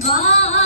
Bom.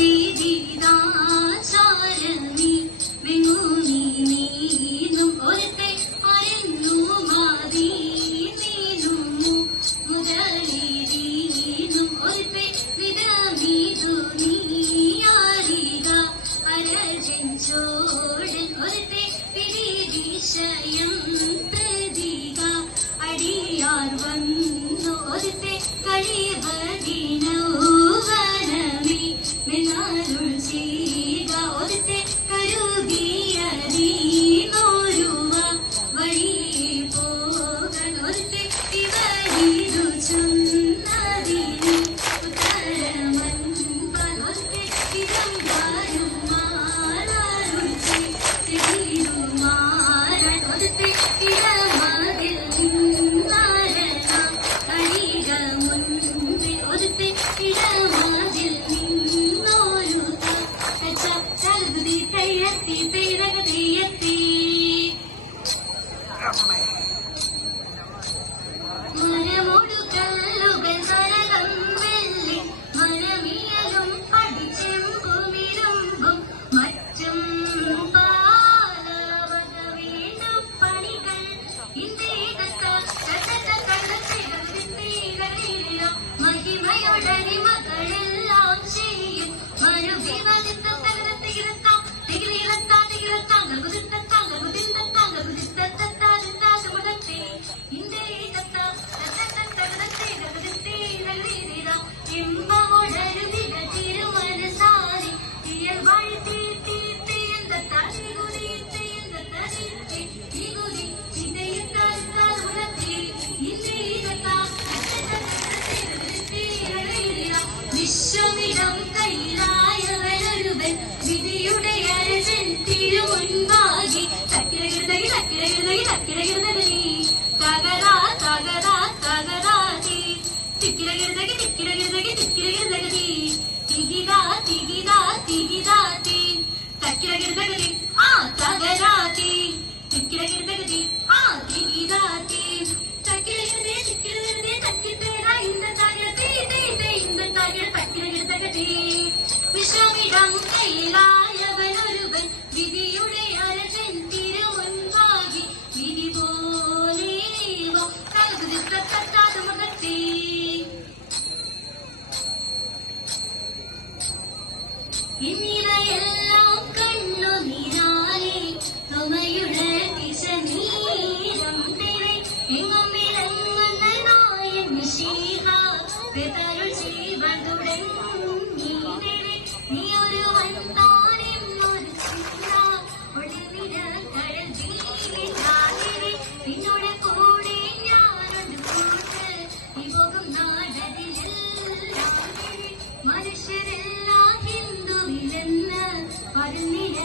ीनाचार తగరాతి చిక్కిడ గిడబెగది ఆ తిగిరాతి చక్కిడనే చిక్కిడనే తక్కిడేనా ఇంద తాగతి ఇదే ఇంద తాగడ తక్కిడ గిడబెగది விஷமிடம் கையிலாயவன் ஒருவன் விதியுடைய அரசன் திரு ஒன்றாகி விதி ഓർമ്മയുടെ ദിശ നീ ഒരു മനുഷ്യരെല്ലാം ഹിന്ദുവിലെന്ന് പറഞ്ഞിട